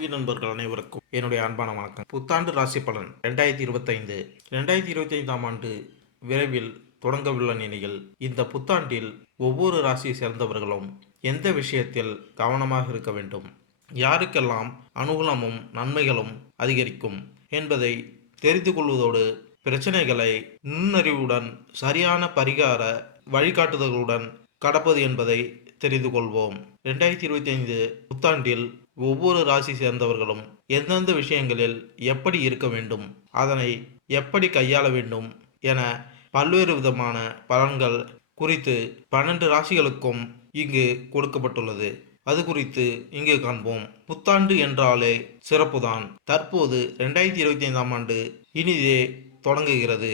ஆன்மீக நண்பர்கள் அனைவருக்கும் என்னுடைய அன்பான வணக்கம். புத்தாண்டு ராசி பலன் 2025. 2025ஆம் ஆண்டு விரைவில் தொடங்கவுள்ள நிலையில் இந்த புத்தாண்டில் ஒவ்வொரு ராசியை சேர்ந்தவர்களும் எந்த விஷயத்தில் கவனமாக இருக்க வேண்டும், யாருக்கெல்லாம் அனுகூலமும் நன்மைகளும் அதிகரிக்கும் என்பதை தெரிந்து கொள்வதோடு பிரச்சனைகளை நுண்ணறிவுடன் சரியான பரிகார வழிகாட்டுதல்களுடன் கடப்பது என்பதை தெரிந்து கொள்வோம். 2025 புத்தாண்டில் ஒவ்வொரு ராசி சேர்ந்தவர்களும் எந்தெந்த விஷயங்களில் எப்படி இருக்க வேண்டும், அதனை எப்படி கையாள வேண்டும் என பல்வேறு விதமான பலன்கள் குறித்து 12 ராசிகளுக்கும் இங்கு கொடுக்கப்பட்டுள்ளது. அது குறித்து இங்கு காண்போம். புத்தாண்டு என்றாலே சிறப்புதான். தற்போது 2025ஆம் ஆண்டு இனிதே தொடங்குகிறது.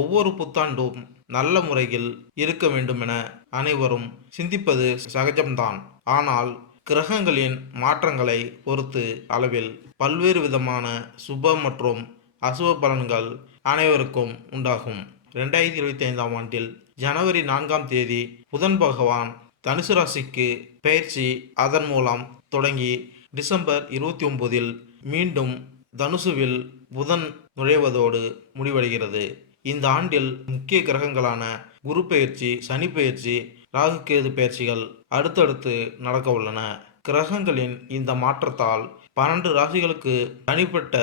ஒவ்வொரு புத்தாண்டும் நல்ல முறையில் இருக்க வேண்டும் என அனைவரும் சிந்திப்பது சகஜம்தான். ஆனால் கிரகங்களின் மாற்றங்களை பொறுத்து அளவில் பல்வேறு விதமான சுப மற்றும் அசுப பலன்கள் அனைவருக்கும் உண்டாகும். 2025ஆம் ஆண்டில் ஜனவரி 4ஆம் தேதி புதன் பகவான் தனுசு ராசிக்கு பெயர்ச்சி. அதன் மூலம் தொடங்கி டிசம்பர் 29இல் மீண்டும் தனுசுவில் புதன் நுழைவதோடு முடிவடைகிறது. இந்த ஆண்டில் முக்கிய கிரகங்களான குரு பெயர்ச்சி, சனி பெயர்ச்சி, ராகு கேது பெயர்ச்சிகள் அடுத்தடுத்து நடக்க உள்ளன. கிரகங்களின் இந்த மாற்றத்தால் 12 ராசிகளுக்கு தனிப்பட்ட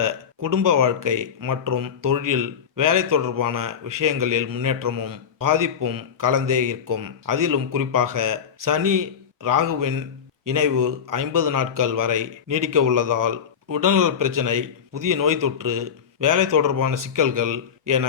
குடும்ப வாழ்க்கை மற்றும் தொழில், வேலை தொடர்பான விஷயங்களில் முன்னேற்றமும் பாதிப்பும் கலந்தே இருக்கும். அதிலும் குறிப்பாக சனி ராகுவின் இணைவு 50 நாட்கள் வரை நீடிக்க உள்ளதால் உடல்நல பிரச்சனை, புதிய நோய் தொற்று, வேலை தொடர்பான சிக்கல்கள் என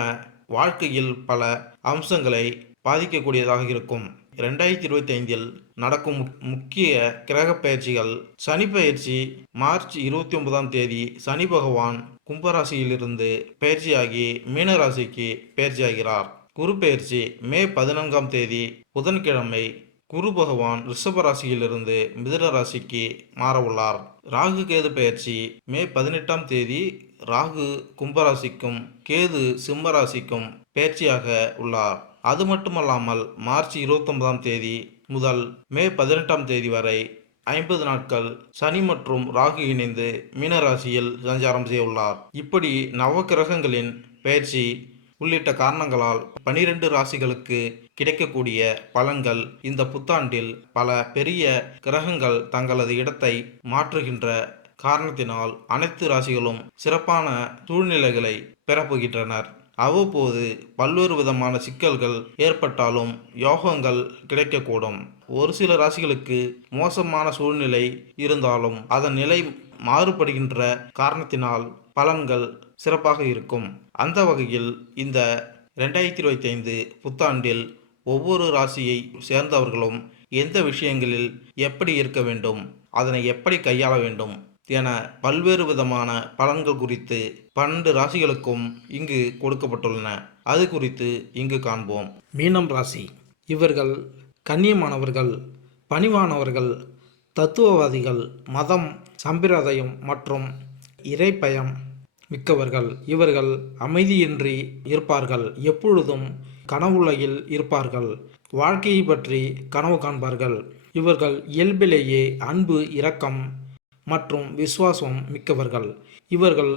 வாழ்க்கையில் பல அம்சங்களை பாதிக்கக்கூடியதாக இருக்கும். 2025இல் நடக்கும் முக்கிய கிரக பயிற்சிகள். சனி பயிற்சி மார்ச் 29ஆம் தேதி சனி பகவான் கும்பராசியிலிருந்து பயிற்சியாகி மீனராசிக்கு பயிற்சியாகிறார். குரு பயிற்சி மே 14ஆம் தேதி புதன்கிழமை குரு பகவான் ரிஷப ராசியிலிருந்து மிதுன ராசிக்கு மாறவுள்ளார். ராகு கேது பயிற்சி மே 18ஆம் தேதி ராகு கும்பராசிக்கும் கேது சிம்ம ராசிக்கும் பயிற்சியாக உள்ளார். அது மட்டுமல்லாமல் மார்ச் 29ஆம் தேதி முதல் மே 18ஆம் தேதி வரை 50 நாட்கள் சனி மற்றும் ராகு இணைந்து மீனராசியில் சஞ்சாரம் செய்ய உள்ளார். இப்படி நவகிரகங்களின் பயிற்சி உள்ளிட்ட காரணங்களால் 12 ராசிகளுக்கு கிடைக்கக்கூடிய பலன்கள் இந்த புத்தாண்டில் பல பெரிய கிரகங்கள் தங்களது இடத்தை மாற்றுகின்ற காரணத்தினால் அனைத்து ராசிகளும் சிறப்பான சூழ்நிலைகளை பெறப்போகின்றனர். அவ்வப்போது பல்வேறு விதமான சிக்கல்கள் ஏற்பட்டாலும் யோகங்கள் கிடைக்கக்கூடும். ஒரு சில ராசிகளுக்கு மோசமான சூழ்நிலை இருந்தாலும் அதன் நிலை மாறுபடுகின்ற காரணத்தினால் பலன்கள் சிறப்பாக இருக்கும். அந்த வகையில் இந்த 2025 புத்தாண்டில் ஒவ்வொரு ராசியை சேர்ந்தவர்களும் எந்த விஷயங்களில் எப்படி இருக்க வேண்டும், அதனை எப்படி கையாள வேண்டும் என பல்வேறு விதமான பலன்கள் குறித்து 12 ராசிகளுக்கும் இங்கு கொடுக்கப்பட்டுள்ளன. அது குறித்து இங்கு காண்போம். மீனம் ராசி. இவர்கள் கண்ணியமானவர்கள், பணிவானவர்கள், தத்துவவாதிகள், மதம், சம்பிரதாயம் மற்றும் இறைப்பயம் மிக்கவர்கள். இவர்கள் அமைதியின்றி இருப்பார்கள். எப்பொழுதும் கனவுலகில் இருப்பார்கள். வாழ்க்கையை பற்றி கனவு காண்பார்கள். இவர்கள் இயல்பிலேயே அன்பு, இரக்கம் மற்றும் விசுவாசம் மிக்கவர்கள். இவர்கள்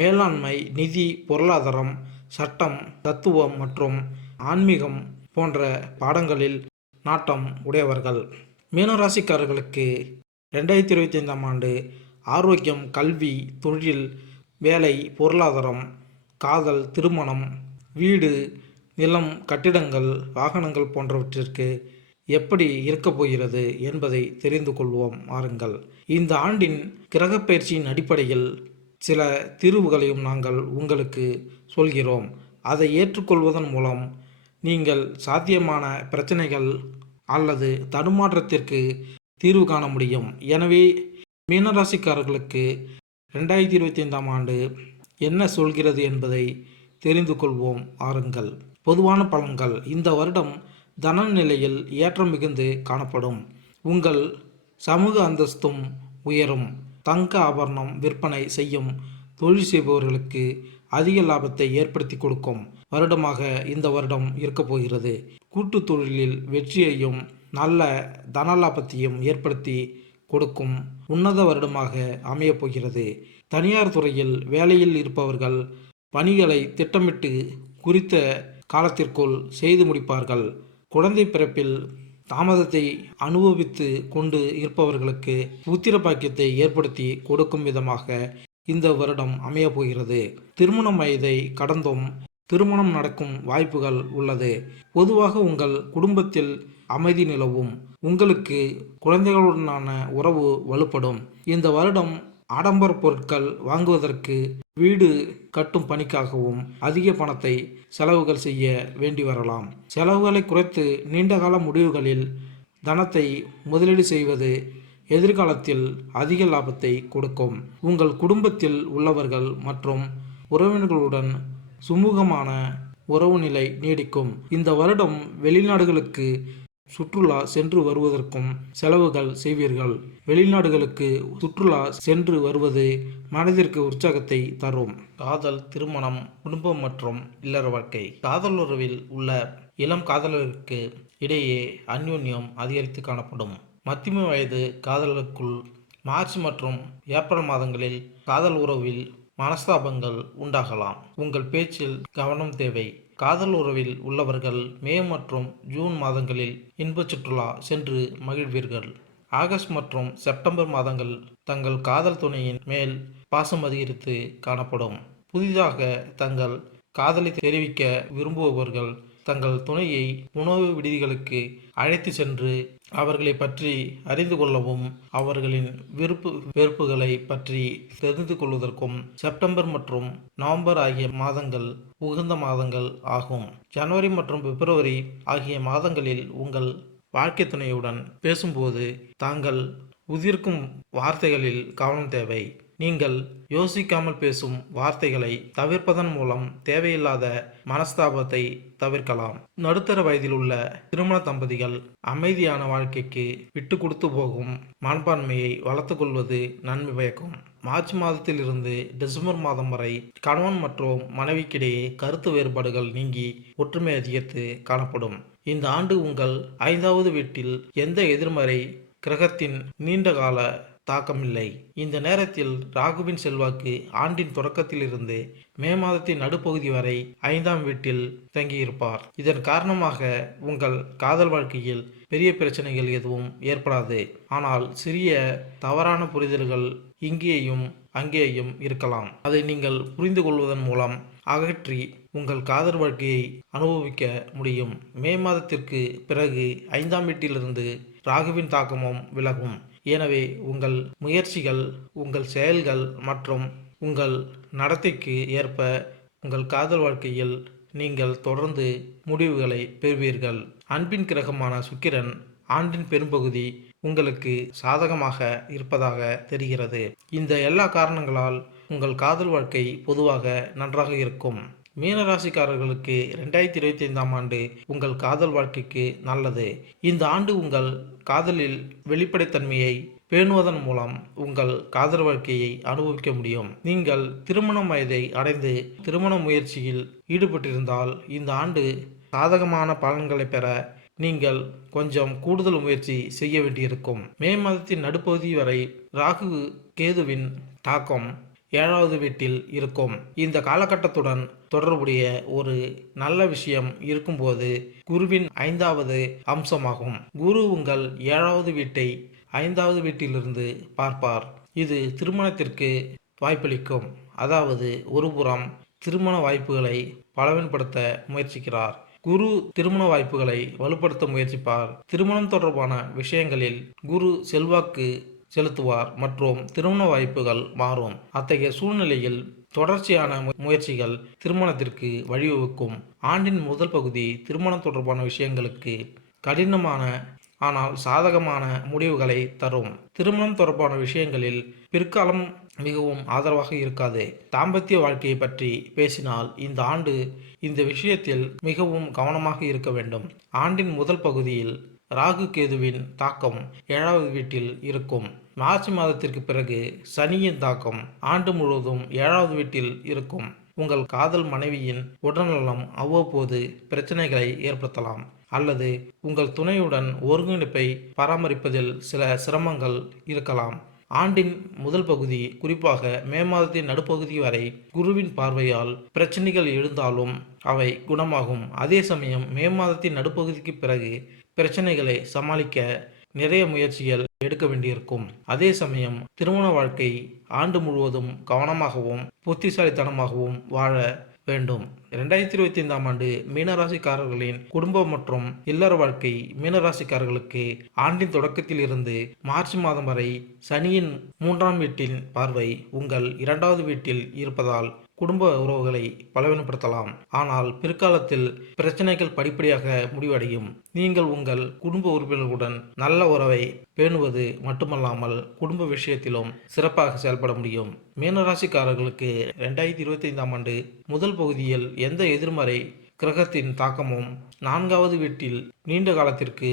மேலாண்மை, நிதி, பொருளாதாரம், சட்டம், தத்துவம் மற்றும் ஆன்மீகம் போன்ற பாடங்களில் நாட்டம் உடையவர்கள். மீனராசிக்காரர்களுக்கு 2025ஆம் ஆண்டு ஆரோக்கியம், கல்வி, தொழில், வேலை, பொருளாதாரம், காதல், திருமணம், வீடு, நிலம், கட்டிடங்கள், வாகனங்கள் போன்றவற்றிற்கு எப்படி இருக்கப் போகிறது என்பதை தெரிந்து கொள்வோம் வாருங்கள். இந்த ஆண்டின் கிரகப்பெயர்ச்சியின் அடிப்படையில் சில தீர்வுகளையும் நாங்கள் உங்களுக்கு சொல்கிறோம். அதை ஏற்றுக்கொள்வதன் மூலம் நீங்கள் சாத்தியமான பிரச்சனைகள் அல்லது தடுமாற்றத்திற்கு தீர்வு காண முடியும். எனவே மீனராசிக்காரர்களுக்கு 2025ஆம் ஆண்டு என்ன சொல்கிறது என்பதை தெரிந்து கொள்வோம் வாருங்கள். பொதுவான பலன்கள். இந்த வருடம் தன நிலையில் ஏற்றம் மிகுந்து காணப்படும். உங்கள் சமூக அந்தஸ்தும் உயரும். தங்க ஆபரணம் விற்பனை செய்யும் தொழில் செய்பவர்களுக்கு அதிக லாபத்தை ஏற்படுத்தி கொடுக்கும் வருடமாக இந்த வருடம் இருக்கப் போகிறது. கூட்டு தொழிலில் வெற்றியையும் நல்ல தன லாபத்தையும் ஏற்படுத்தி கொடுக்கும் உன்னத வருடமாக அமையப் போகிறது. தனியார் துறையில் வேலையில் இருப்பவர்கள் பணிகளை திட்டமிட்டு குறித்த காலத்திற்குள் செய்து முடிப்பார்கள். குழந்தை பிறப்பில் தாமதத்தை அனுபவித்து கொண்டு இருப்பவர்களுக்கு புத்திர பாக்கியத்தை ஏற்படுத்தி கொடுக்கும் விதமாக இந்த வருடம் அமையப் போகிறது. திருமண வயதை கடந்தும் திருமணம் நடக்கும் வாய்ப்புகள் உள்ளது. பொதுவாக உங்கள் குடும்பத்தில் அமைதி நிலவும். உங்களுக்கு குழந்தைகளுடனான உறவு வலுப்படும். இந்த வருடம் ஆடம்பர பொருட்கள் வாங்குவதற்கு, வீடு கட்டும் பணிக்காகவும் அதிக பணத்தை செலவுகள் செய்ய வேண்டி வரலாம். செலவுகளை குறைத்து நீண்டகால முடிவுகளில் தனத்தை முதலீடு செய்வது எதிர்காலத்தில் அதிக லாபத்தை கொடுக்கும். உங்கள் குடும்பத்தில் உள்ளவர்கள் மற்றும் உறவினர்களுடன் சுமூகமான உறவு நிலை நீடிக்கும். இந்த வருடம் வெளிநாடுகளுக்கு சுற்றுலா சென்று வருவதற்கும் செலவுகள் செய்வீர்கள். வெளிநாடுகளுக்கு சுற்றுலா சென்று வருவது மனதிற்கு உற்சாகத்தை தரும். காதல், திருமணம், குடும்பம் மற்றும் இல்லற வாழ்க்கை. காதல் உறவில் உள்ள இளம் காதலருக்கு இடையே அந்யோன்யம் அதிகரித்து காணப்படும். மத்திய வயது காதலருக்குள் மார்ச் மற்றும் ஏப்ரல் மாதங்களில் காதல் உறவில் மனஸ்தாபங்கள் உண்டாகலாம். உங்கள் பேச்சில் கவனம் தேவை. காதல் உறவில் உள்ளவர்கள் மே மற்றும் ஜூன் மாதங்களில் இன்ப சுற்றுலா சென்று மகிழ்வீர்கள். ஆகஸ்ட் மற்றும் செப்டம்பர் மாதங்கள் தங்கள் காதல் துணையின் மேல் பாசம் அதிகரித்து காணப்படும். புதிதாக தங்கள் காதலை தெரிவிக்க விரும்புபவர்கள் தங்கள் துணையை உணவு விடுதிகளுக்கு அழைத்து சென்று அவர்களை பற்றி அறிந்து கொள்ளவும், அவர்களின் விருப்பு வெறுப்புகளை பற்றி தெரிந்து கொள்வதற்கும் செப்டம்பர் மற்றும் நவம்பர் ஆகிய மாதங்கள் உகந்த மாதங்கள் ஆகும். ஜனவரி மற்றும் பிப்ரவரி ஆகிய மாதங்களில் உங்கள் வாழ்க்கை துணையுடன் பேசும்போது தாங்கள் உதிர்க்கும் வார்த்தைகளில் கவனம் தேவை. நீங்கள் யோசிக்காமல் பேசும் வார்த்தைகளை தவிர்ப்பதன் மூலம் தேவையில்லாத மனஸ்தாபத்தை தவிர்க்கலாம். நடுத்தர வயதில் உள்ள திருமண தம்பதிகள் அமைதியான வாழ்க்கைக்கு விட்டு கொடுத்து போகும் மனப்பான்மையை வளர்த்து கொள்வது நன்மை பயக்கும். மார்ச் மாதத்தில் இருந்து டிசம்பர் மாதம் வரை கணவன் மற்றும் மனைவிக்கிடையே கருத்து வேறுபாடுகள் நீங்கி ஒற்றுமை அதிகரித்து காணப்படும். இந்த ஆண்டு உங்கள் 5வது வீட்டில் எந்த எதிர்மறை கிரகத்தின் நீண்டகால தாக்கமில்லை. இந்த நேரத்தில் ராகுவின் செல்வாக்கு ஆண்டின் தொடக்கத்திலிருந்து மே மாதத்தின் நடுப்பகுதி வரை 5ஆம் வீட்டில் தங்கியிருப்பார். இதன் காரணமாக உங்கள் காதல் வாழ்க்கையில் பெரிய பிரச்சனைகள் எதுவும் ஏற்படாது. ஆனால் சிறிய தவறான புரிதல்கள் இங்கேயும் அங்கேயும் இருக்கலாம். அதை நீங்கள் புரிந்து கொள்வதன் மூலம் அகற்றி உங்கள் காதல் வாழ்க்கையை அனுபவிக்க முடியும். மே மாதத்திற்கு பிறகு 5ஆம் வீட்டிலிருந்து ராகுவின் தாக்கமும் விலகும். எனவே உங்கள் முயற்சிகள், உங்கள் செயல்கள் மற்றும் உங்கள் நடத்தைக்கு ஏற்ப உங்கள் காதல் வாழ்க்கையில் நீங்கள் தொடர்ந்து முடிவுகளை பெறுவீர்கள். அன்பின் கிரகமான சுக்கிரன் ஆண்டின் பெரும்பகுதி உங்களுக்கு சாதகமாக இருப்பதாக தெரிகிறது. இந்த எல்லா காரணங்களால் உங்கள் காதல் வாழ்க்கை பொதுவாக நன்றாக இருக்கும். மீனராசிக்காரர்களுக்கு 2025ஆம் ஆண்டு உங்கள் காதல் வாழ்க்கைக்கு நல்லது. இந்த ஆண்டு உங்கள் காதலில் வெளிப்படைத்தன்மையை பேணுவதன் மூலம் உங்கள் காதல் வாழ்க்கையை அனுபவிக்க முடியும். நீங்கள் திருமண வயதை அடைந்து திருமண முயற்சியில் ஈடுபட்டிருந்தால் இந்த ஆண்டு சாதகமான பலன்களை பெற நீங்கள் கொஞ்சம் கூடுதல் முயற்சி செய்ய வேண்டியிருக்கும். மே மாதத்தின் நடுப்பகுதி வரை ராகு கேதுவின் தாக்கம் 7வது வீட்டில் இருக்கும். இந்த காலகட்டத்துடன் தொடர்புடைய ஒரு நல்ல விஷயம் இருக்கும்போது குருவின் 5வது அம்சமாகும். குரு உங்கள் 7வது வீட்டை 5வது வீட்டிலிருந்து பார்ப்பார். இது திருமணத்திற்கு வாய்ப்பளிக்கும். அதாவது ஒருபுறம் திருமண வாய்ப்புகளை பலவீனப்படுத்த முயற்சிக்கிறார். குரு திருமண வாய்ப்புகளை வலுப்படுத்த முயற்சிப்பார். திருமணம் தொடர்பான விஷயங்களில் குரு செல்வாக்கு செலுத்துவார் மற்றும் திருமண வாய்ப்புகள் மாறும். அத்தகைய சூழ்நிலையில் தொடர்ச்சியான முயற்சிகள் திருமணத்திற்கு வழிவகுக்கும். ஆண்டின் முதல் பகுதி திருமணம் தொடர்பான விஷயங்களுக்கு கடினமான ஆனால் சாதகமான முடிவுகளை தரும். திருமணம் தொடர்பான விஷயங்களில் பிற்காலம் மிகவும் ஆதரவாக இருக்காது. தாம்பத்திய வாழ்க்கையை பற்றி பேசினால் இந்த ஆண்டு இந்த விஷயத்தில் மிகவும் கவனமாக இருக்க வேண்டும். ஆண்டின் முதல் பகுதியில் ராகு கேதுவின் தாக்கம் 7வது வீட்டில் இருக்கும். மார்ச் மாதத்திற்கு பிறகு சனியின் தாக்கம் ஆண்டு முழுவதும் 7வது வீட்டில் இருக்கும். உங்கள் காதல் மனைவியின் உடல்நலம் அவ்வப்போது பிரச்சனைகளை ஏற்படுத்தலாம். அல்லது உங்கள் துணையுடன் ஒருங்கிணைப்பை பராமரிப்பதில் சில சிரமங்கள் இருக்கலாம். ஆண்டின் முதல் பகுதி, குறிப்பாக மே மாதத்தின் நடுப்பகுதி வரை குருவின் பார்வையால் பிரச்சனைகள் எழுந்தாலும் அவை குணமாகும். அதே சமயம் மே மாதத்தின் நடுப்பகுதிக்கு பிறகு பிரச்சனைகளை சமாளிக்க நிறைய முயற்சிகள் எடுக்க வேண்டியிருக்கும். அதே சமயம் திருமண வாழ்க்கை ஆண்டு முழுவதும் கவனமாகவும் புத்திசாலித்தனமாகவும் வாழ வேண்டும். 2025ஆம் ஆண்டு மீனராசிக்காரர்களின் குடும்பம் மற்றும் இல்லற வாழ்க்கை. மீனராசிக்காரர்களுக்கு ஆண்டின் தொடக்கத்தில் இருந்து மார்ச் மாதம் வரை சனியின் 3ஆம் வீட்டின் பார்வை உங்கள் 2வது வீட்டில் இருப்பதால் குடும்ப உறவுகளை பலவீனப்படுத்தலாம். ஆனால் பிற்காலத்தில் பிரச்சனைகள் படிப்படியாக முடிவடையும். நீங்கள் உங்கள் குடும்ப உறுப்பினர்களுடன் நல்ல உறவை பேணுவது மட்டுமல்லாமல் குடும்ப விஷயத்திலும் சிறப்பாக செயல்பட முடியும். மீனராசிக்காரர்களுக்கு 2025ஆம் ஆண்டு முதல் பகுதியில் எந்த எதிர்மறை கிரகத்தின் தாக்கமும் 4வது வீட்டில் நீண்ட காலத்திற்கு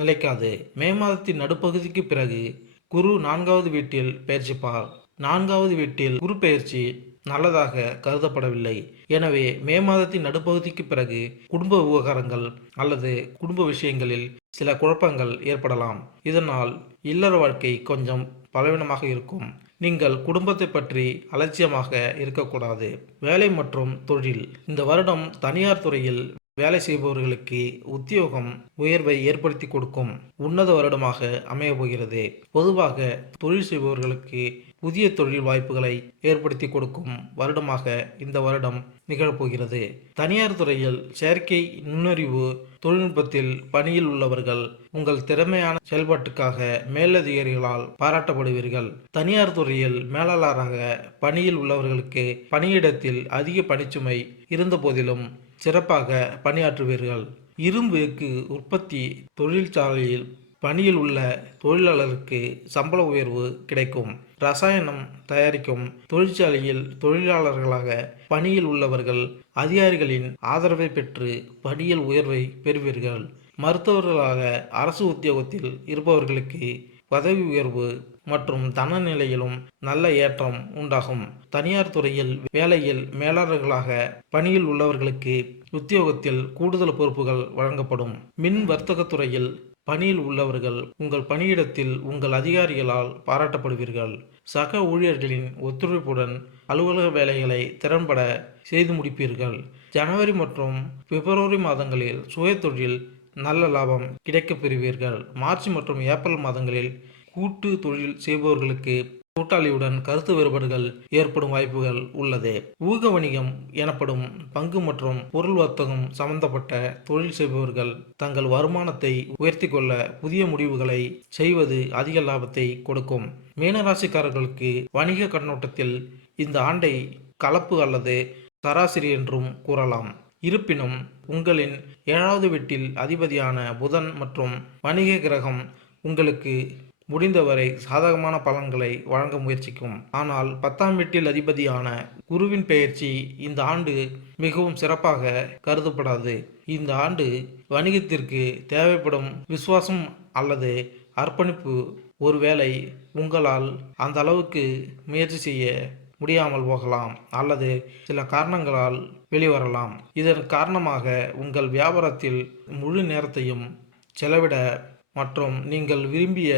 நிலைக்காது. மே மாதத்தின் நடுப்பகுதிக்கு பிறகு குரு 4வது வீட்டில் பயிற்சிப்பார். 4வது வீட்டில் குரு பயிற்சி நல்லதாக கருதப்படவில்லை. எனவே மே மாதத்தின் நடுப்பகுதிக்கு பிறகு குடும்ப விவகாரங்கள் அல்லது குடும்ப விஷயங்களில் சில குழப்பங்கள் ஏற்படலாம். இதனால் இல்லற வாழ்க்கை கொஞ்சம் பலவீனமாக இருக்கும். நீங்கள் குடும்பத்தை பற்றி அலட்சியமாக இருக்கக்கூடாது. வேலை மற்றும் தொழில். இந்த வருடம் தனியார் துறையில் வேலை செய்பவர்களுக்கு உத்தியோகம் உயர்வை ஏற்படுத்தி கொடுக்கும் உன்னத வருடமாக அமையப் போகிறது. பொதுவாக தொழில் செய்பவர்களுக்கு புதிய தொழில் வாய்ப்புகளை ஏற்படுத்தி கொடுக்கும் வருடமாக இந்த வருடம் நிகழப்போகிறது. தனியார் துறையில் செயற்கை நுண்ணறிவு தொழில்நுட்பத்தில் பணியில் உள்ளவர்கள் உங்கள் திறமையான செயல்பாட்டுக்காக மேலதிகாரிகளால் பாராட்டப்படுவீர்கள். தனியார் துறையில் மேலாளராக பணியில் உள்ளவர்களுக்கு பணியிடத்தில் அதிக பணிச்சுமை இருந்த போதிலும் சிறப்பாக பணியாற்றுவீர்கள். இரும்பு எஃகு உற்பத்தி தொழிற்சாலையில் பணியில் உள்ள தொழிலாளருக்கு சம்பள உயர்வு கிடைக்கும். ரசாயனம் தயாரிக்கும் தொழிற்சாலையில் தொழிலாளர்களாக பணியில் உள்ளவர்கள் அதிகாரிகளின் ஆதரவை பெற்று பணியில் உயர்வை பெறுவீர்கள். மருத்துவர்களாக அரசு உத்தியோகத்தில் இருப்பவர்களுக்கு பதவி உயர்வு மற்றும் தன நிலையிலும் நல்ல ஏற்றம் உண்டாகும். தனியார் துறையில் வேலையில் மேலாளர்களாக பணியில் உள்ளவர்களுக்கு உத்தியோகத்தில் கூடுதல் பொறுப்புகள் வழங்கப்படும். மின் வர்த்தக துறையில் பணியில் உள்ளவர்கள் உங்கள் பணியிடத்தில் உங்கள் அதிகாரிகளால் பாராட்டப்படுவீர்கள். சக ஊழியர்களின் ஒத்துழைப்புடன் அலுவலக வேலைகளை திறன்பட செய்து முடிப்பீர்கள். ஜனவரி மற்றும் பிப்ரவரி மாதங்களில் சுய தொழில் நல்ல லாபம் கிடைக்கப் பெறுவீர்கள். மார்ச் மற்றும் ஏப்ரல் மாதங்களில் கூட்டு தொழில் செய்பவர்களுக்கு கூட்டாளியுடன் கருத்து வேறுபாடுகள் ஏற்படும் வாய்ப்புகள் உள்ளது. ஊக வணிகம் எனப்படும் பங்கு மற்றும் பொருள் வர்த்தகம் சம்பந்தப்பட்ட தொழில் செய்பவர்கள் தங்கள் வருமானத்தை உயர்த்தி கொள்ள புதிய முடிவுகளை செய்வது அதிக லாபத்தை கொடுக்கும். மீனராசிக்காரர்களுக்கு வணிக கண்ணோட்டத்தில் இந்த ஆண்டை கலப்பு அல்லது சராசரி என்றும் கூறலாம். இருப்பினும் உங்களின் 7வது வீட்டில் அதிபதியான புதன் மற்றும் வணிக கிரகம் உங்களுக்கு முடிந்தவரை சாதகமான பலன்களை வழங்க முயற்சிக்கும். ஆனால் 10ஆம் வீட்டில் அதிபதியான குருவின் பெயர்ச்சி இந்த ஆண்டு மிகவும் சிறப்பாக கருதப்படாது. இந்த ஆண்டு வணிகத்திற்கு தேவைப்படும் விசுவாசம் அல்லது அர்ப்பணிப்பு ஒருவேளை உங்களால் அந்த அளவுக்கு முயற்சி செய்ய முடியாமல் போகலாம் அல்லது சில காரணங்களால் வெளிவரலாம். இதன் காரணமாக உங்கள் வியாபாரத்தில் முழு நேரத்தையும் செலவிட மற்றும் நீங்கள் விரும்பிய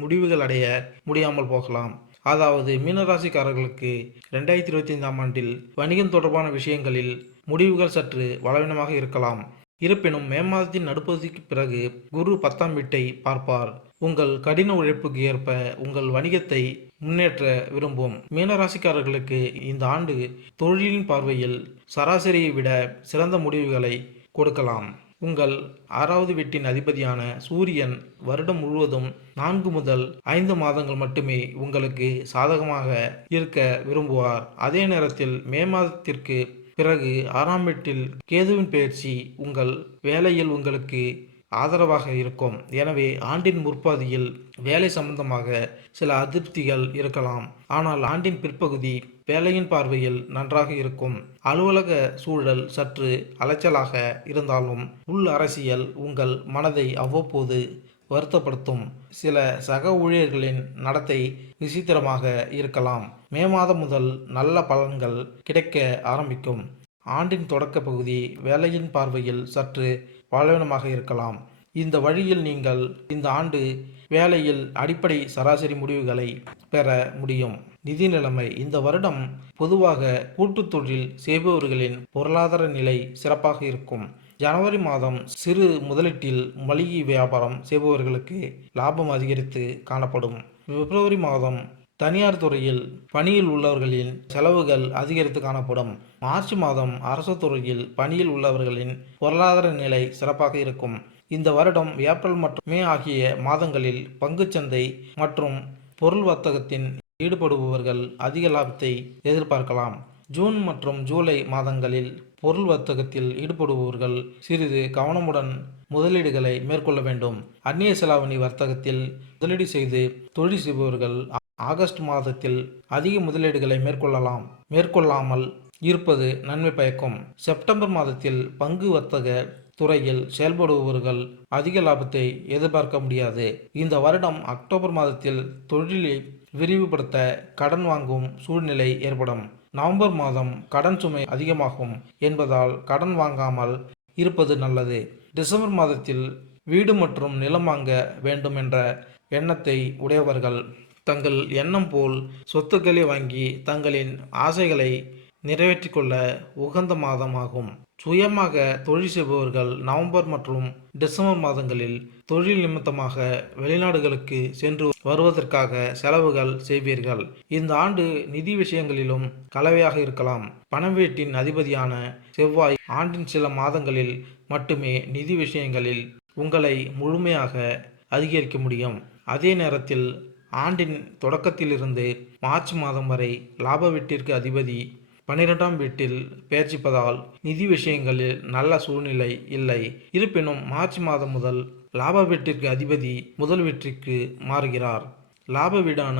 முடிவுகள் அடைய முடியாமல் போகலாம். அதாவது மீனராசிக்காரர்களுக்கு 2025ஆம் ஆண்டில் வணிகம் தொடர்பான விஷயங்களில் முடிவுகள் சற்று பலவீனமாக இருக்கலாம். இருப்பினும் மே மாதத்தின் நடுப்பகுதிக்கு பிறகு குரு 10ஆம் வீட்டை பார்ப்பார். உங்கள் கடின உழைப்புக்கு ஏற்ப உங்கள் வணிகத்தை முன்னேற்ற விரும்பும் மீனராசிக்காரர்களுக்கு இந்த ஆண்டு தொழிலின் பார்வையில் சராசரியை விட சிறந்த முடிவுகளை கொடுக்கலாம். உங்கள் 6வது வீட்டின் அதிபதியான சூரியன் வருடம் முழுவதும் 4 முதல் 5 மாதங்கள் மட்டுமே உங்களுக்கு சாதகமாக இருக்க விரும்புவார். அதே நேரத்தில் மே மாதத்திற்கு பிறகு 6ஆம் வீட்டில் கேதுவின் பெயர்ச்சி உங்கள் வேலையில் உங்களுக்கு ஆதரவாக இருக்கும். எனவே ஆண்டின் முற்பாதியில் வேலை சம்பந்தமாக சில அதிருப்திகள் இருக்கலாம். ஆனால் ஆண்டின் பிற்பகுதி வேலையின் பார்வையில் நன்றாக இருக்கும். அலுவலக சூழல் சற்று அலைச்சலாக இருந்தாலும் உள் அரசியல் உங்கள் மனதை அவ்வப்போது வருத்தப்படுத்தும். சில சக ஊழியர்களின் நடத்தை விசித்திரமாக இருக்கலாம். மே மாதம் முதல் நல்ல பலன்கள் கிடைக்க ஆரம்பிக்கும். ஆண்டின் தொடக்க பகுதி வேலையின் பார்வையில் சற்று பலவீனமாக இருக்கலாம். இந்த வழியில் நீங்கள் இந்த ஆண்டு வேலையில் அடிப்படை சராசரி முடிவுகளை பெற முடியும். நிதி நிலைமை இந்த வருடம் பொதுவாக கூட்டுத் தொழில் செய்பவர்களின் பொருளாதார நிலை சிறப்பாக இருக்கும். ஜனவரி மாதம் சிறு முதலீட்டில் மளிகை வியாபாரம் செய்பவர்களுக்கு லாபம் அதிகரித்து காணப்படும். பிப்ரவரி மாதம் தனியார் துறையில் பணியில் உள்ளவர்களின் செலவுகள் அதிகரித்து காணப்படும். மார்ச் மாதம் அரசு துறையில் பணியில் உள்ளவர்களின் பொருளாதார நிலை சிறப்பாக இருக்கும். இந்த வருடம் ஏப்ரல் மற்றும் மே ஆகிய மாதங்களில் பங்குச்சந்தை மற்றும் பொருள் வர்த்தகத்தில் ஈடுபடுபவர்கள் அதிக லாபத்தை எதிர்பார்க்கலாம். ஜூன் மற்றும் ஜூலை மாதங்களில் பொருள் வர்த்தகத்தில் ஈடுபடுபவர்கள் சிறிது கவனமுடன் முதலீடுகளை மேற்கொள்ள வேண்டும். அந்நிய செலாவணி வர்த்தகத்தில் முதலீடு செய்து தொழில் செய்பவர்கள் ஆகஸ்ட் மாதத்தில் அதிக முதலீடுகளை மேற்கொள்ளாமல் இருப்பது நன்மை பயக்கும். செப்டம்பர் மாதத்தில் பங்கு வர்த்தக துறையில் செயல்படுபவர்கள் அதிக லாபத்தை எதிர்பார்க்க முடியாது. இந்த வருடம் அக்டோபர் மாதத்தில் தொழிலை விரிவுபடுத்த கடன் வாங்கும் சூழ்நிலை ஏற்படும். நவம்பர் மாதம் கடன் சுமை அதிகமாகும் என்பதால் கடன் வாங்காமல் இருப்பது நல்லது. டிசம்பர் மாதத்தில் வீடு மற்றும் நிலம் வாங்க வேண்டும் என்ற எண்ணத்தை உடையவர்கள் தங்கள் எண்ணம் போல் சொத்துக்களை வாங்கி தங்களின் ஆசைகளை நிறைவேற்றிக் கொள்ள உகந்த மாதமாகும். சுயமாக தொழில் செய்பவர்கள் நவம்பர் மற்றும் டிசம்பர் மாதங்களில் தொழில் நிமித்தமாக வெளிநாடுகளுக்கு சென்று வருவதற்காக செலவுகள் செய்வீர்கள். இந்த ஆண்டு நிதி விஷயங்களிலும் கலவையாக இருக்கலாம். பணவீட்டின் அதிபதியான செவ்வாய் ஆண்டின் சில மாதங்களில் மட்டுமே நிதி விஷயங்களில் உங்களை முழுமையாக அதிகரிக்க முடியும். அதே நேரத்தில் ஆண்டின் தொடக்கத்திலிருந்து மார்ச் மாதம் வரை லாப வீட்டிற்கு அதிபதி 12ஆம் வீட்டில் பெயர்ச்சிப்பதால் நிதி விஷயங்களில் நல்ல சூழ்நிலை இல்லை. இருப்பினும் மார்ச் மாதம் முதல் லாப வீட்டிற்கு அதிபதி முதல் வீட்டிற்கு மாறுகிறார். லாப வீடான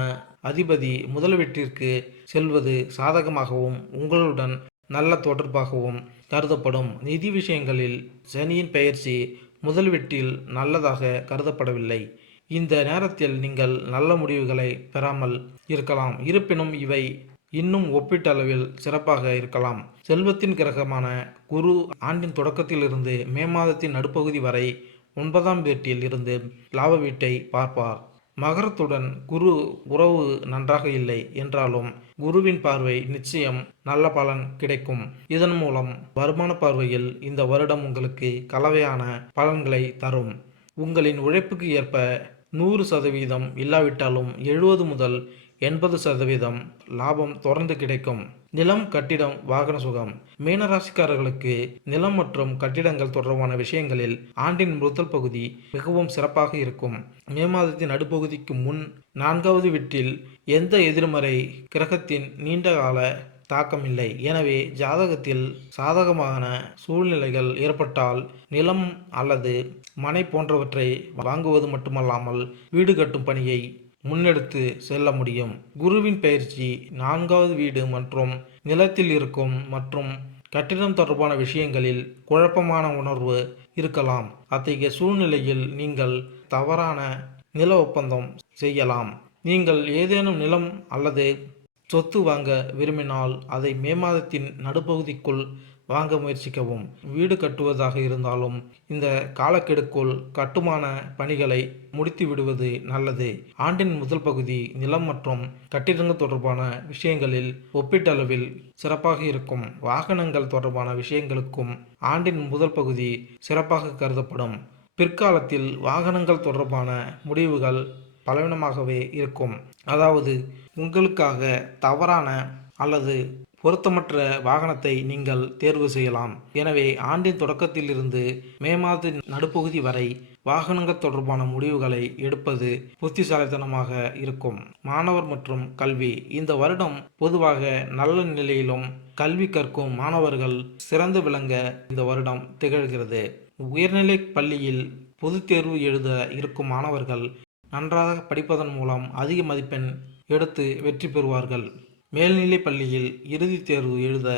அதிபதி முதல் வீட்டிற்கு செல்வது சாதகமாகவும் உங்களுடன் நல்ல தொடர்பாகவும் கருதப்படும். நிதி விஷயங்களில் சனியின் பெயர்ச்சி முதல் வீட்டில் நல்லதாக கருதப்படவில்லை. இந்த நேரத்தில் நீங்கள் நல்ல முடிவுகளை பெறாமல் இருக்கலாம். இருப்பினும் இவை இன்னும் ஒப்பீட்டளவில் சிறப்பாக இருக்கலாம். செல்வத்தின் கிரகமான குரு ஆண்டின் தொடக்கத்திலிருந்து மே மாதத்தின் நடுப்பகுதி வரை 9ஆம் வீட்டில் இருந்து லாப வீட்டை பார்ப்பார். மகரத்துடன் குரு உறவு நன்றாக இல்லை என்றாலும் குருவின் பார்வை நிச்சயம் நல்ல பலன் கிடைக்கும். இதன் மூலம் வருமான பார்வையில் இந்த வருடம் உங்களுக்கு கலவையான பலன்களை தரும். உங்களின் உழைப்புக்கு ஏற்ப 100% இல்லாவிட்டாலும் 70 முதல் 80% லாபம் தொடர்ந்து கிடைக்கும். நிலம், கட்டிடம், வாகன சுகம். மீனராசிக்காரர்களுக்கு நிலம் மற்றும் கட்டிடங்கள் தொடர்பான விஷயங்களில் ஆண்டின் முதல் பகுதி மிகவும் சிறப்பாக இருக்கும். மே மாதத்தின் நடுப்பகுதிக்கு முன் 4வது வீட்டில் எந்த எதிர்மறை கிரகத்தின் நீண்டகால தாக்கம் இல்லை. எனவே ஜாதகத்தில் சாதகமான சூழ்நிலைகள் ஏற்பட்டால் நிலம் அல்லது மனை போன்றவற்றை வாங்குவது மட்டுமல்லாமல் வீடு கட்டும் பணியை முன்னெடுத்து செல்ல முடியும். குருவின் பயிற்சி 4வது வீடு மற்றும் நிலத்தில் இருக்கும் மற்றும் கட்டிடம் தொடர்பான விஷயங்களில் குழப்பமான உணர்வு இருக்கலாம். அத்தகைய சூழ்நிலையில் நீங்கள் தவறான நில ஒப்பந்தம் செய்யலாம். நீங்கள் ஏதேனும் நிலம் அல்லது சொத்து வாங்க விரும்பினால் அதை மே மாதத்தின் நடுப்பகுதிக்குள் வாங்க முயற்சிக்கவும். வீடு கட்டுவதாக இருந்தாலும் இந்த காலக்கெடுக்குள் கட்டுமான பணிகளை முடித்து விடுவது நல்லது. ஆண்டின் முதல் பகுதி நிலம் மற்றும் கட்டிடங்கள் தொடர்பான விஷயங்களில் ஒப்பீட்டளவில் சிறப்பாக இருக்கும். வாகனங்கள் தொடர்பான விஷயங்களுக்கும் ஆண்டின் முதல் பகுதி சிறப்பாக கருதப்படும். பிற்காலத்தில் வாகனங்கள் தொடர்பான முடிவுகள் பலவீனமாகவே இருக்கும். அதாவது உங்களுக்காக தவறான அல்லது பொருத்தமற்ற வாகனத்தை நீங்கள் தேர்வு செய்யலாம். எனவே ஆண்டின் தொடக்கத்திலிருந்து மே மாதத்தின் நடுப்பகுதி வரை வாகனங்கள் தொடர்பான முடிவுகளை எடுப்பது புத்திசாலித்தனமாக இருக்கும். மாணவர் மற்றும் கல்வி. இந்த வருடம் பொதுவாக நல்ல நிலையிலும் கல்வி கற்கும் மாணவர்கள் சிறந்து விளங்க இந்த வருடம் திகழ்கிறது. உயர்நிலை பள்ளியில் பொதுத் தேர்வு எழுத இருக்கும் மாணவர்கள் நன்றாக படிப்பதன் மூலம் அதிக மதிப்பெண் எடுத்து வெற்றி பெறுவார்கள். மேல்நிலை பள்ளியில் இறுதித் தேர்வு எழுத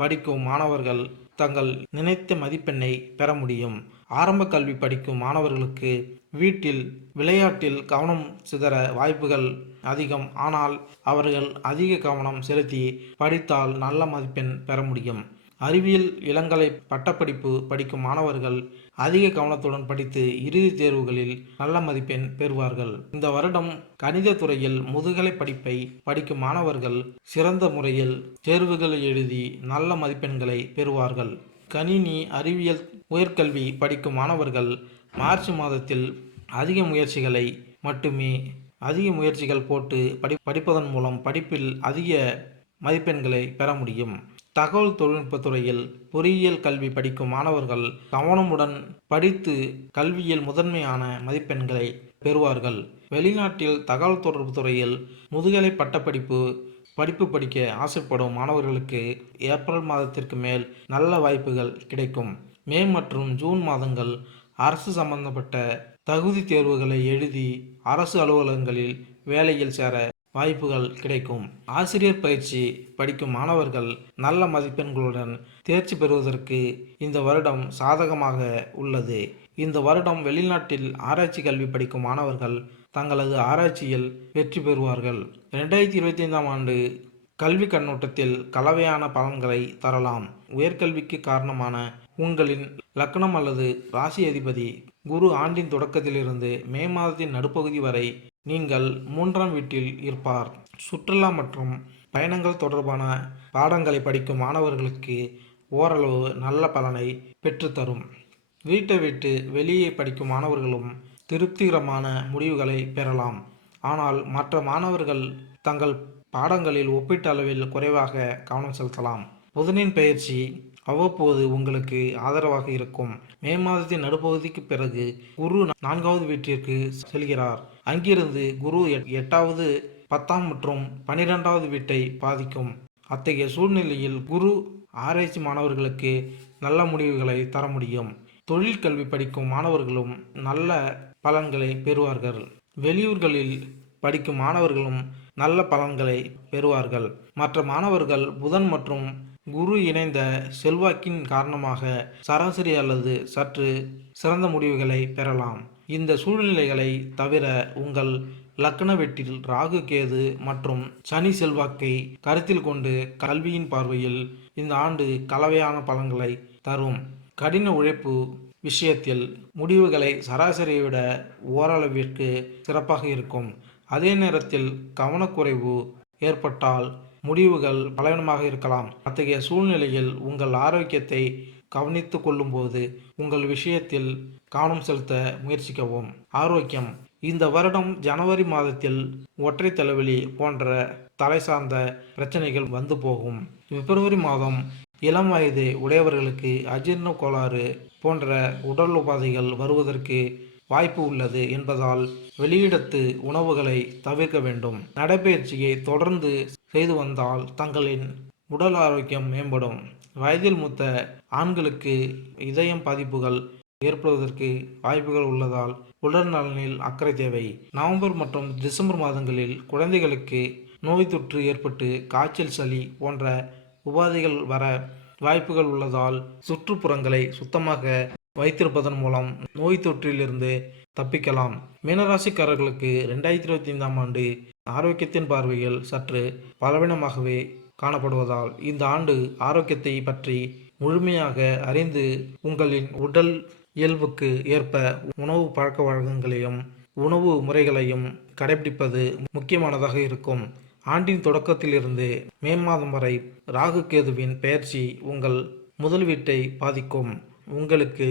படிக்கும் மாணவர்கள் தங்கள் நினைத்த மதிப்பெண்ணை பெற முடியும். ஆரம்ப கல்வி படிக்கும் மாணவர்களுக்கு வீட்டில் விளையாட்டில் கவனம் சிதற வாய்ப்புகள் அதிகம். ஆனால் அவர்கள் அதிக கவனம் செலுத்தி படித்தால் நல்ல மதிப்பெண் பெற முடியும். அறிவியல் இளங்கலை பட்டப்படிப்பு படிக்கும் மாணவர்கள் அதிக கவனத்துடன் படித்து இறுதித் தேர்வுகளில் நல்ல மதிப்பெண் பெறுவார்கள். இந்த வருடம் கணித துறையில் முதுகலை படிப்பை படிக்கும் மாணவர்கள் சிறந்த முறையில் தேர்வுகள் எழுதி நல்ல மதிப்பெண்களை பெறுவார்கள். கணினி அறிவியல் உயர்கல்வி படிக்கும் மாணவர்கள் மார்ச் மாதத்தில் அதிக முயற்சிகள் போட்டு படிப்பதன் மூலம் படிப்பில் அதிக மதிப்பெண்களை பெற முடியும். தகவல் தொழில்நுட்பத் துறையில் பொறியியல் கல்வி படிக்கும் மாணவர்கள் கவனமுடன் படித்து கல்வியில் முதன்மையான மதிப்பெண்களை பெறுவார்கள். வெளிநாட்டில் தகவல் தொடர்பு துறையில் முதுகலை பட்டப்படிப்பு படிக்க ஆசைப்படும் மாணவர்களுக்கு ஏப்ரல் மாதத்திற்கு மேல் நல்ல வாய்ப்புகள் கிடைக்கும். மே மற்றும் ஜூன் மாதங்கள் அரசு சம்பந்தப்பட்ட தகுதி தேர்வுகளை எழுதி அரசு அலுவலகங்களில் வேலையில் சேர வாய்ப்புகள் கிடைக்கும். ஆசிரியர் பயிற்சி படிக்கும் மாணவர்கள் நல்ல மதிப்பெண்களுடன் தேர்ச்சி பெறுவதற்கு இந்த வருடம் சாதகமாக உள்ளது. இந்த வருடம் வெளிநாட்டில் ஆராய்ச்சி கல்வி படிக்கும் மாணவர்கள் தங்களது ஆராய்ச்சியில் வெற்றி பெறுவார்கள். 2025ஆம் ஆண்டு கல்வி கண்ணோட்டத்தில் கலவையான பலன்களை தரலாம். உயர்கல்விக்கு காரணமான உங்களின் லக்னம் அல்லது ராசி அதிபதி குரு ஆண்டின் தொடக்கத்திலிருந்து மே மாதத்தின் நடுப்பகுதி வரை நீங்கள் 3ஆம் வீட்டில் இருப்பார். சுற்றுலா மற்றும் பயணங்கள் தொடர்பான பாடங்களை படிக்கும் மாணவர்களுக்கு ஓரளவு நல்ல பலனை பெற்றுத்தரும். வீட்டை விட்டு வெளியே படிக்கும் மாணவர்களும் திருப்திகரமான முடிவுகளை பெறலாம். ஆனால் மற்ற மாணவர்கள் தங்கள் பாடங்களில் ஒப்பீட்டளவில் குறைவாக கவனம் செலுத்தலாம். புதனின் பெயர்ச்சி அவ்வப்போது உங்களுக்கு ஆதரவாக இருக்கும். மே மாதத்தின் நடுப்பகுதிக்கு பிறகு குரு 4வது வீட்டிற்கு செல்கிறார். அங்கிருந்து குரு 8வது, 10ஆம் மற்றும் 12வது வீட்டை பாதிக்கும். அத்தகைய சூழ்நிலையில் குரு ஆராய்ச்சி மாணவர்களுக்கு நல்ல முடிவுகளை தர முடியும். தொழில் கல்வி படிக்கும் மாணவர்களும் நல்ல பலன்களை பெறுவார்கள். வெளியூர்களில் படிக்கும் மாணவர்களும் நல்ல பலன்களை பெறுவார்கள். மற்ற மாணவர்கள் புதன் மற்றும் குரு இணைந்த செல்வாக்கின் காரணமாக சராசரி அல்லது சற்று சிறந்த முடிவுகளை பெறலாம். இந்த சூழ்நிலைகளை தவிர உங்கள் லக்ன வீட்டில் ராகு, கேது மற்றும் சனி செல்வாக்கை கருத்தில் கொண்டு கல்வியின் பார்வையில் இந்த ஆண்டு கலவையான பலன்களை தரும். கடின உழைப்பு விஷயத்தில் முடிவுகளை சராசரியை விட ஓரளவிற்கு சிறப்பாக இருக்கும். அதே நேரத்தில் கவனக்குறைவு ஏற்பட்டால் முடிவுகள் பலவீனமாக இருக்கலாம். அத்தகைய சூழ்நிலையில் உங்கள் ஆரோக்கியத்தை கவனித்து கொள்ளும்போது உங்கள் விஷயத்தில் கவனம் செலுத்த முயற்சிக்கவும். ஆரோக்கியம் இந்த வருடம் ஜனவரி மாதத்தில் ஒற்றை தலைவலி போன்ற தலை சார்ந்த பிரச்சனைகள் வந்து போகும். பிப்ரவரி மாதம் இளம் வயது உடையவர்களுக்கு அஜீரண கோளாறு போன்ற உடல் உபாதைகள் வருவதற்கு வாய்ப்பு உள்ளது என்பதால் வெளியிடத்து உணவுகளை தவிர்க்க வேண்டும். நடைபயிற்சியை தொடர்ந்து செய்து வந்தால் தங்களின் உடல் ஆரோக்கியம் மேம்படும். வயதில் மூத்த ஆண்களுக்கு இதயம் பாதிப்புகள் ஏற்படுவதற்கு வாய்ப்புகள் உள்ளதால் உடல் நலனில் அக்கறை தேவை. நவம்பர் மற்றும் டிசம்பர் மாதங்களில் குழந்தைகளுக்கு நோய் தொற்று ஏற்பட்டு காய்ச்சல், சளி போன்ற உபாதைகள் வர வாய்ப்புகள் உள்ளதால் சுற்றுப்புறங்களை சுத்தமாக வைத்திருப்பதன் மூலம் நோய் தொற்றிலிருந்து தப்பிக்கலாம். மீனராசிக்காரர்களுக்கு 2025ஆம் ஆண்டு ஆரோக்கியத்தின் பார்வையில் சற்று பலவீனமாகவே காணப்படுவதால் இந்த ஆண்டு ஆரோக்கியத்தை பற்றி முழுமையாக அறிந்து உங்களின் உடல் இயல்புக்கு ஏற்ப உணவு பழக்க வழக்கங்களையும் உணவு முறைகளையும் கடைபிடிப்பது முக்கியமானதாக இருக்கும். ஆண்டின் தொடக்கத்திலிருந்து மே மாதம் வரை ராகு கேதுவின் பெயர்ச்சி உங்கள் முதல் வீட்டை பாதிக்கும். உங்களுக்கு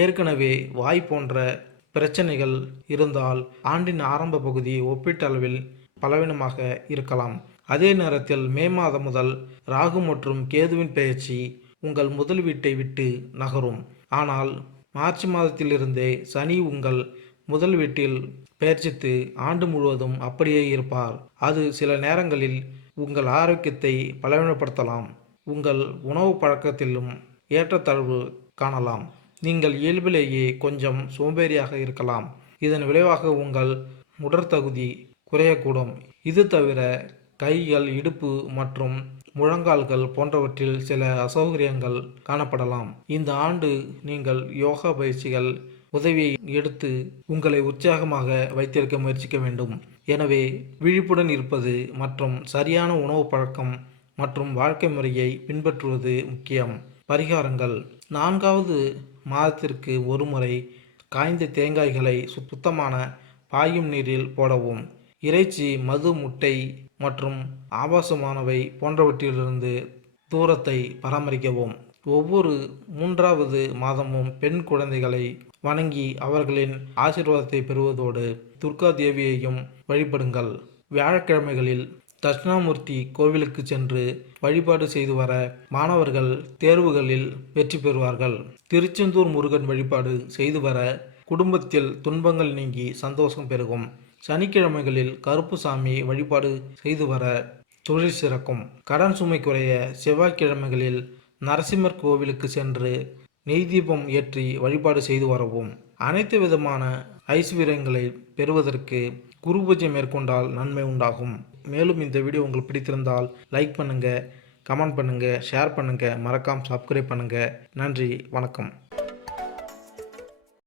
ஏற்கனவே வாய் போன்ற பிரச்சனைகள் இருந்தால் ஆண்டின் ஆரம்ப பகுதி ஒப்பீட்டளவில் பலவீனமாக இருக்கலாம். அதே நேரத்தில் மே மாதம் முதல் ராகு மற்றும் கேதுவின் பெயர்ச்சி உங்கள் முதல் வீட்டை விட்டு நகரும். ஆனால் மார்ச் மாதத்திலிருந்தே சனி உங்கள் முதல் வீட்டில் பெயர்ச்சித்து ஆண்டு முழுவதும் அப்படியே இருப்பார். அது சில நேரங்களில் உங்கள் ஆரோக்கியத்தை பலவீனப்படுத்தலாம். உங்கள் உணவு பழக்கத்திலும் ஏற்றத்தாழ்வு காணலாம். நீங்கள் இயல்பிலேயே கொஞ்சம் சோம்பேறியாக இருக்கலாம். இதன் விளைவாக உங்கள் உடற்தகுதி குறையக்கூடும். இது தவிர கைகள், இடுப்பு மற்றும் முழங்கால்கள் போன்றவற்றில் சில அசௌகரியங்கள் காணப்படலாம். இந்த ஆண்டு நீங்கள் யோகா பயிற்சிகள் உதவியை எடுத்து உங்களை உற்சாகமாக வைத்திருக்க முயற்சிக்க வேண்டும். எனவே விழிப்புடன் இருப்பது மற்றும் சரியான உணவு பழக்கம் மற்றும் வாழ்க்கை முறையை பின்பற்றுவது முக்கியம். பரிகாரங்கள்: 4வது மாதத்திற்கு ஒரு முறை காய்ந்த தேங்காய்களை சுத்தமான பாயும் நீரில் போடவும். இறைச்சி, மது, முட்டை மற்றும் ஆபாசமானவை போன்றவற்றிலிருந்து தூரத்தை பராமரிக்கவும். ஒவ்வொரு 3வது மாதமும் பெண் குழந்தைகளை வணங்கி அவர்களின் ஆசீர்வாதத்தை பெறுவதோடு துர்கா தேவியையும் வழிபடுங்கள். வியாழக்கிழமைகளில் தட்சிணாமூர்த்தி கோவிலுக்கு சென்று வழிபாடு செய்து வர மாணவர்கள் தேர்வுகளில் வெற்றி பெறுவார்கள். திருச்செந்தூர் முருகன் வழிபாடு செய்து வர குடும்பத்தில் துன்பங்கள் நீங்கி சந்தோஷம் பெருகும். சனிக்கிழமைகளில் கருப்புசாமி வழிபாடு செய்து வர தொழில் சிறக்கும். கடன் சுமை குறைய செவ்வாய்க்கிழமைகளில் நரசிம்மர் கோவிலுக்கு சென்று நெய் தீபம் ஏற்றி வழிபாடு செய்து வரவும். அனைத்து விதமான ஐஸ்வர்யங்களை பெறுவதற்கு குரு பூஜை மேற்கொண்டால் நன்மை உண்டாகும். மேலும் இந்த வீடியோ உங்களுக்கு பிடித்திருந்தால் லைக் பண்ணுங்கள், கமெண்ட் பண்ணுங்கள், ஷேர் பண்ணுங்கள், மறக்காமல் சப்ஸ்கிரைப் பண்ணுங்கள். நன்றி, வணக்கம்.